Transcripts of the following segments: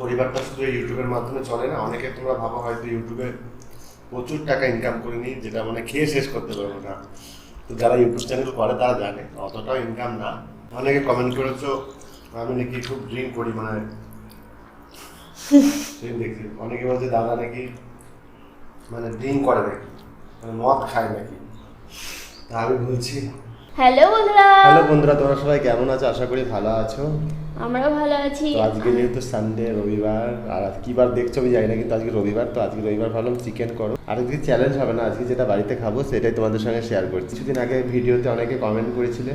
পরিবারটা শুধু ইউটিউবের মাধ্যমে চলে না, অনেকে তোমরা ভাবো হয়তো ইউটিউবে প্রচুর টাকা ইনকাম করে নিই যেটা মানে খেয়ে শেষ করতে পারব না। তো যারা ইউটিউব চ্যানেল করে তারা জানে, অতটাও ইনকাম না। অনেকে কমেন্ট করেছ, আমি নাকি খুব ড্রিঙ্ক করি মানে সেই দেখছি। অনেকে বলছে, দাদা নাকি মানে ড্রিঙ্ক করে নাকি মানে মদ খায় নাকি? তা আমি বলছি হ্যালো বন্ধুরা। হ্যালো বন্ধুরা তোমরা সবাই কেমন আছো? আশা করি ভালো আছো। আমরাও ভালো আছি। তো আজকে যেহেতু সানডে রবিবার আর কি বার দেখছ আমি জানি না কিন্তু আজকে রবিবার তো আজকে রবিবার ভাবলাম চিকেন করো। আর আজকে চ্যালেঞ্জ হবে না আজকে যেটা বাড়িতে খাব সেটাই তোমাদের সঙ্গে শেয়ার করছি। কিছুদিন আগে ভিডিওতে অনেকে কমেন্ট করেছিলে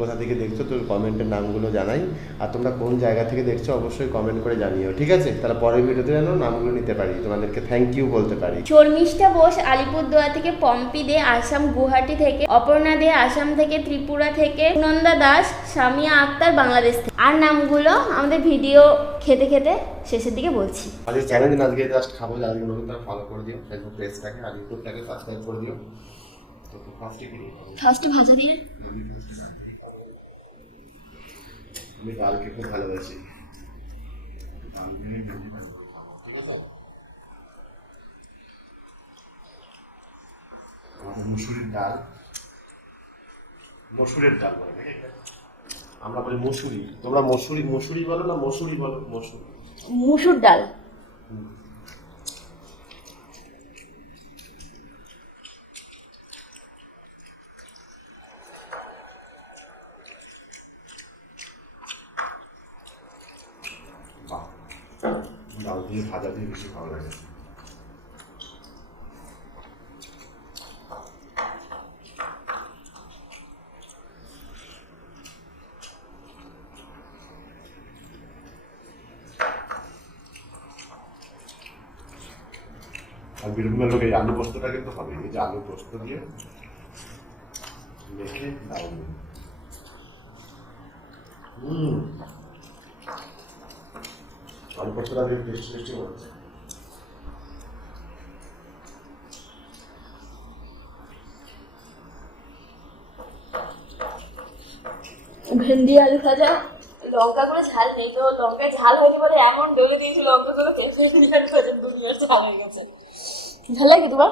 কোথা থেকে দেখছ তোর কমেন্টের নামগুলো জানাই। আর তোমরা কোন জায়গা থেকে দেখছ অবশ্যই কমেন্ট করে জানিও ঠিক আছে? তাহলে পরের ভিডিওতে যেন নামগুলো নিতে পারি তোমাদেরকে থ্যাংক ইউ বলতে পারি। শর্মিষ্ঠা বোস আলিপুরদুয়ার থেকে পম্পি দে আসাম গুয়াহাটি থেকে অপর্ণা দে আসাম থেকে ত্রিপুরা থেকে নন্দা দাস সামিয়া আক্তার বাংলাদেশ থেকে। আর নামগুলো আমাদের ভিডিও খেতে খেতে শেষের দিকে বলছি। আজকে চ্যালেঞ্জ আজকে জাস্ট খাব যার নতুন তারা ফলো করে দিও ফেসবুক পেজটাকে আর ইউটিউবটাকে সাবস্ক্রাইব করে দিও। তো ফার্স্টে কি ফার্স্ট ভাজা দিয়ে। আমি ডালকে খুব ভালোবাসি। ডাল দিয়ে ঠিক আছে আমাদের মুসুরির ডাল। মসুরের ডাল বলে আমরা বলি মসুরি। তোমরা মসুরি মসুরি বলো না মসুরি বলো মসুরি। মসুর ডাল বাহ ডাল দিয়ে ভাজা দিয়ে বেশি ভালো লাগে আর এই আলু পোস্তটা কিন্তু হবে এই যে আলু পোস্ত দিয়ে মেখে দিয়ে হুম আলু পোস্তটা বেশ টেস্টি টেস্টি হচ্ছে ভেন্ডি আলু ভাজা লঙ্কাগুলো ঝাল নেই তো লঙ্কা ঝাল হয়নি বলে এমন ডলে লঙ্কাগুলো আলু ভাজা দুনিয়ার ঝাল হয়ে গেছে। ঝাল লাগে তোমার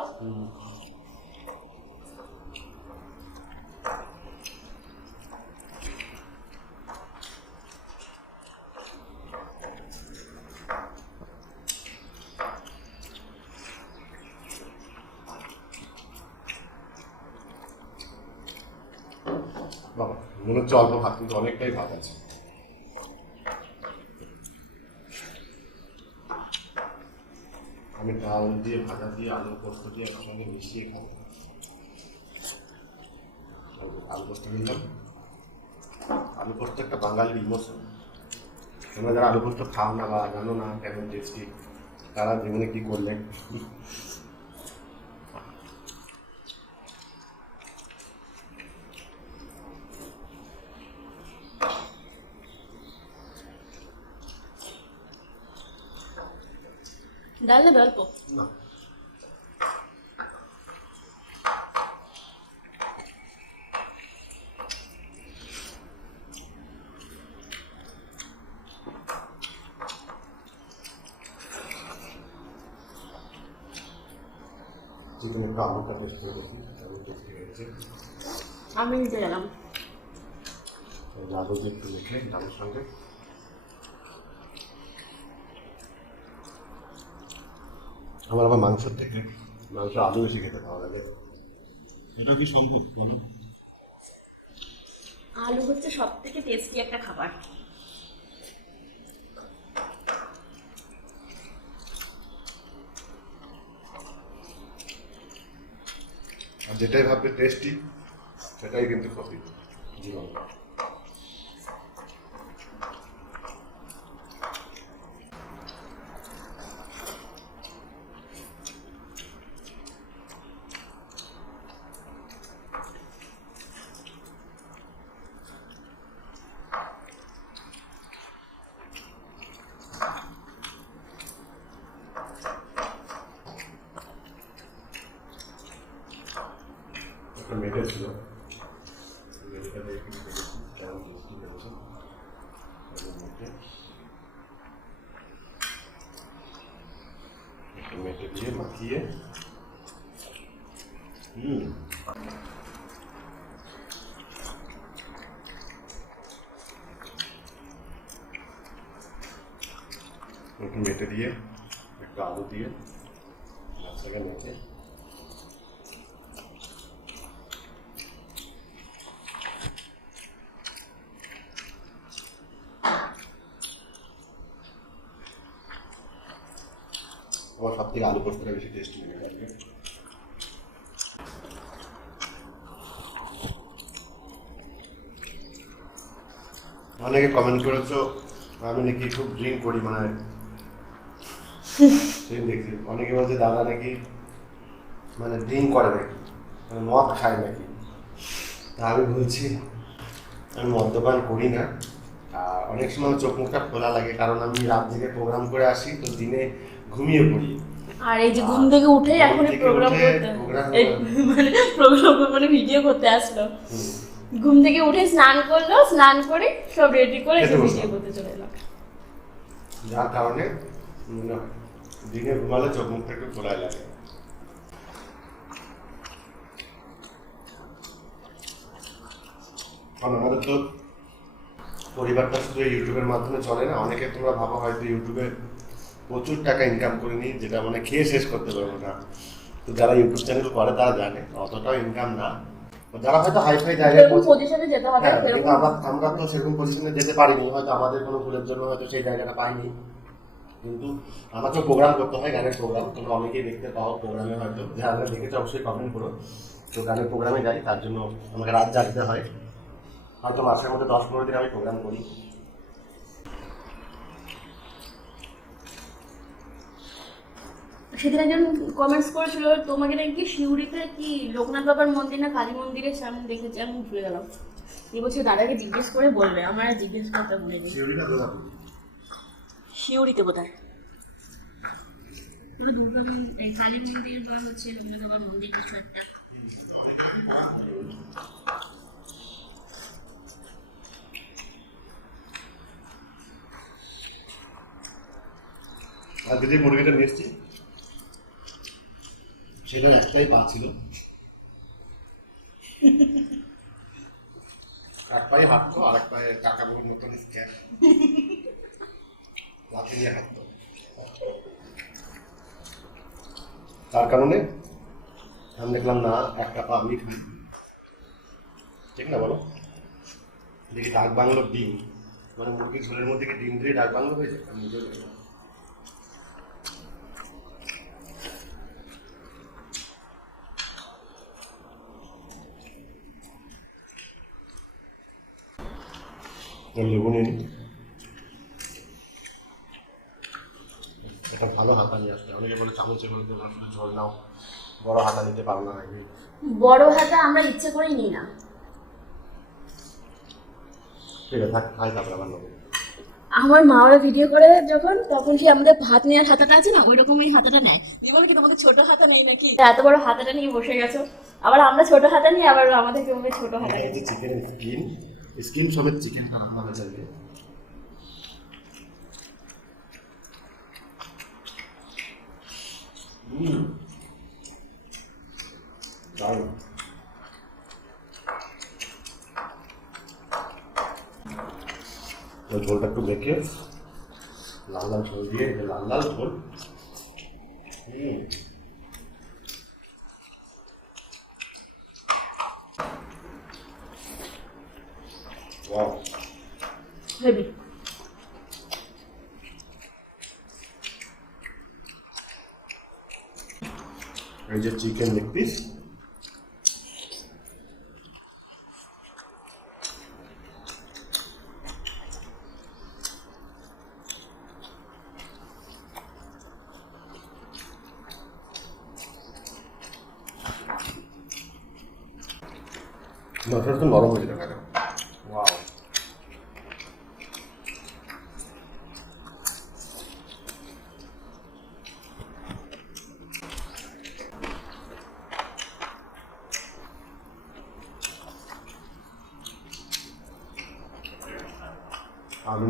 বাবা মনে হচ্ছে অল্প ভাত, কিন্তু অনেকটাই ভাত আছে। আমি ডাল দিয়ে, ভাজা দিয়ে, আলু পোস্ত দিয়ে একসঙ্গে মিশিয়ে খাব। আলু পোস্ত নিলাম। আলু পোস্ত একটা বাঙালির ইমোশন তোমরা যারা আলু পোস্ত খাও না বা জানো না কেমন টেস্টি তারা জীবনে কি করলে? ডাল নেবে অল্প না চিকেন একটু আলুটা টেস্ট করে দেখি আলু টেস্টি হয়েছে আমি নিতে গেলাম এই যে আলু দিয়ে একটু মেখে ডালের সঙ্গে আমার আবার মাংসের থেকে মাংস আলু বেশি খেতে ভালো লাগে। এটা কি সম্ভব বলো? আলু হচ্ছে সব থেকে টেস্টি একটা খাবার। আর যেটাই ভাববে টেস্টি সেটাই কিন্তু ক্ষতি জীবন একটা মেটে ছিল মেটেটা দেখে দেখেছি কেমন টেস্টি হয়েছে এবং মেটে দিয়ে মাখিয়ে হুম একটু মেটে দিয়ে একটু আলু দিয়ে মাছটাকে মেখে আমার পোস্তটা বেশি টেস্টি লাগে অনেকে কমেন্ট করেছ, আমি নাকি খুব ড্রিঙ্ক করি মানে সেই দেখছি। অনেকে বলছে, দাদা নাকি মানে ড্রিঙ্ক করে নাকি মানে মদ খায় নাকি? তা আমি বলছি, আমি মদ্যপান করি না। আর অনেক সময় চোখ মুখটা খোলা লাগে, কারণ আমি রাত থেকে প্রোগ্রাম করে আসি, তো দিনে ঘুমিয়ে পড়ি। আর এই যে ঘুম থেকে উঠে এখন প্রোগ্রাম করতে। মানে প্রোগ্রাম মানে ভিডিও করতে আসলো। ঘুম থেকে উঠে স্নান করল স্নান করে সব রেডি করে ভিডিও করতে চলে এলো যার কারণে মনে হয় দিনে ঘুমালে চোখ মুখটা একটু খোলাই লাগে। কারণ আমাদের তো পরিবারটা শুধু ইউটিউবের মাধ্যমে চলে না অনেকে তোমরা ভাবো হয়তো ইউটিউবে প্রচুর টাকা ইনকাম করে নিই যেটা মানে খেয়ে শেষ করতে পারব না। তো যারা ইউটিউব চ্যানেল করে তারা জানে অতটাও ইনকাম না। যারা হয়তো জায়গায় পজিশনে যেতে হবে হ্যাঁ, কিন্তু আমরা আমরা তো সেরকম পজিশনে যেতে পারিনি হয়তো আমাদের কোনো ভুলের জন্য হয়তো সেই জায়গাটা পাইনি। কিন্তু আমাকেও প্রোগ্রাম করতে হয় গানের প্রোগ্রাম তোমরা অনেকেই দেখতে পাও প্রোগ্রামে হয়তো যারা দেখেছ অবশ্যই কমেন্ট করো। তো গানের প্রোগ্রামে যাই তার জন্য আমাকে রাত জাগতে হয়। হয়তো মাসের মধ্যে দশ পনেরো দিন আমি প্রোগ্রাম করি। সেদিন একজন কমেন্টস করেছিল তোমাকে নাকি শিউরিতে কি লোকনাথ বাবার মন্দির না কালী মন্দিরের সামনে দেখেছি আমি ভুলে গেলাম। এই বছর দাদাকে জিজ্ঞেস করে বলবে আমার আর জিজ্ঞেস করতে শিউরিটা দুর্গাপুর? শিউরিতে বোধহয়। পুরো দুর্গা মন্দির এই কালী মন্দির বা হচ্ছে লোকনাথ বাবার মন্দির কিছু একটা। আজকে যে মুরগিটা নিয়ে এসেছি সেটার একটাই পা ছিল। এক পায়ে হাঁটতো আর এক পায়ে কাকা বাবুর মতন স্ক্যান লাঠি নিয়ে হাঁটতো। তার কারণে আমি দেখলাম না একটা পা আমি খাই ঠিক না বলো? দেখি ডাক বাংলোর ডিম। মানে মুরগির ঝোলের মধ্যে কি ডিম দিয়ে ডাক বাংলো হয়ে যায়? আমি নিজেও জানি না। লেবু একটা ভালো হাতা নিয়ে আসতে অনেকে বলে চামচে করে দেবো শুধু ঝোল নাও। বড় হাতা নিতে পারো না নাকি? বড় হাতা আমরা ইচ্ছে করেই নিই না। ঠিক আছে থাক খাই তারপরে আবার নেব। আমার মা ওরা ভিডিও করে যখন তখন সে আমাদের ভাত নেওয়ার হাতাটা আছে না ওই রকম ওই হাতাটা নেয়। বলে কি তোমাদের ছোট হাতা নেই নাকি? এত বড় হাতাটা নিয়ে বসে গেছো। আবার আমরা ছোট হাতা নিয়ে আবার আমাদের ছোট হাতা স্কিন স্কিন সমেত চিকেনটা রান্না হয়ে যাবে দারুণ। ঝোলটা একটু দেখে লাল লাল ঝোল দিয়ে, লাল লাল ঝোল। হুম। ওয়াও হেভি এই যে চিকেন লেগ পিস তো নরম হয়ে যাবে ওয়াও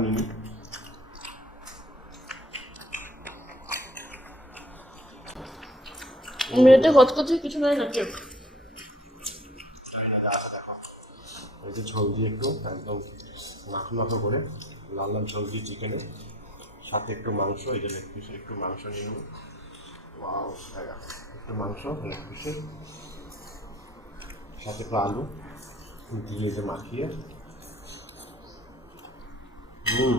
নিই মেয়েতে কচকচে কিছু নাই নাকি এই যে ঝোল দিয়ে একটু একদম মাখো মাখো করে লাল লাল ঝোল দিয়ে চিকেনে সাথে একটু মাংস এই যে লেগ পিসের একটু মাংস নিয়ে নেব। একটু মাংস লেগ পিসের সাথে একটু আলু দিয়ে যে মাখিয়ে হুম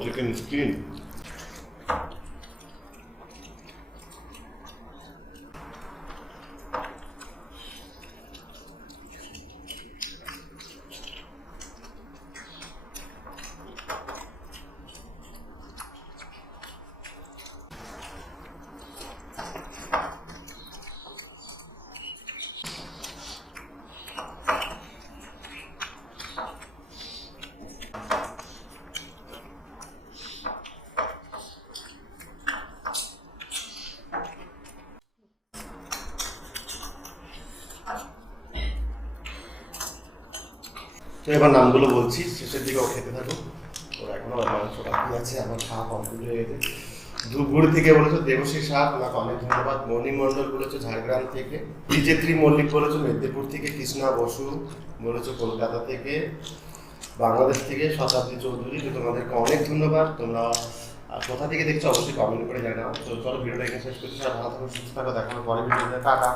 ও চিকেন স্কিন তো এবার নামগুলো বলছি, শেষের দিকে খেতে থাকো। ওর এখনও মাংস বাকি আছে, আমার খাওয়া কমপ্লিট হয়ে গেছে। ধূপগুড়ি থেকে বলেছ দেবশ্রী সাপ ওনাকে অনেক ধন্যবাদ। মণি মণ্ডল বলেছ ঝাড়গ্রাম থেকে। বিজেত্রী মল্লিক বলেছ মেদিনীপুর থেকে, কৃষ্ণা বসু বলেছ কলকাতা থেকে, বাংলাদেশ থেকে, শতাব্দী চৌধুরী। তো তোমাদেরকে অনেক ধন্যবাদ। তোমরা কোথা থেকে দেখছ অবশ্যই কমেন্ট করে জানাও। তো চলো ভিডিওটা এখানে শেষ করছি। সবাই ভালো থাকো, সুস্থ থাকো। দেখানো পরে ভিডিওতে। টাটা।